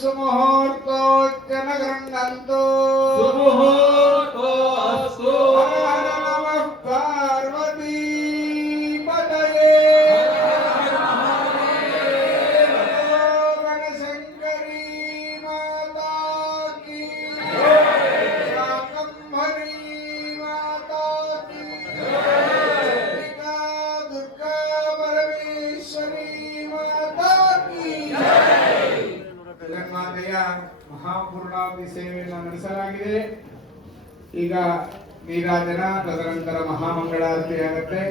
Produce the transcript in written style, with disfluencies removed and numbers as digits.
ಸುಮುಹೂರ್ತೋಚ್ಚನ ಗೃಹಂತು ಸುಮುಹೂರ್ತೋ ಅಸ್ತು ನಮಃ ಪಾರ್ವತಿ ಪದಯೇ ಗಣಶಂಕರಿ ಮಾತಾ ಕಿ ಶಾಕಂಭರಿ ಮಾತಾ ಕಿ ಚಂಡಿಕಾ ದುರ್ಗಾ ಪರಮೇಶ್ವರಿ ಮಾತಾ ಕಿ ಜಗನ್ಮಾತೆಯ ಮಹಾಪೂರ್ಣಾವತಿ ಸೇವೆಯನ್ನು ನಡೆಸಲಾಗಿದೆ. ಈಗ ನೀರಾಜನ, ತದನಂತರ ಮಹಾಮಂಗಳಾರತಿ ಆಗುತ್ತೆ.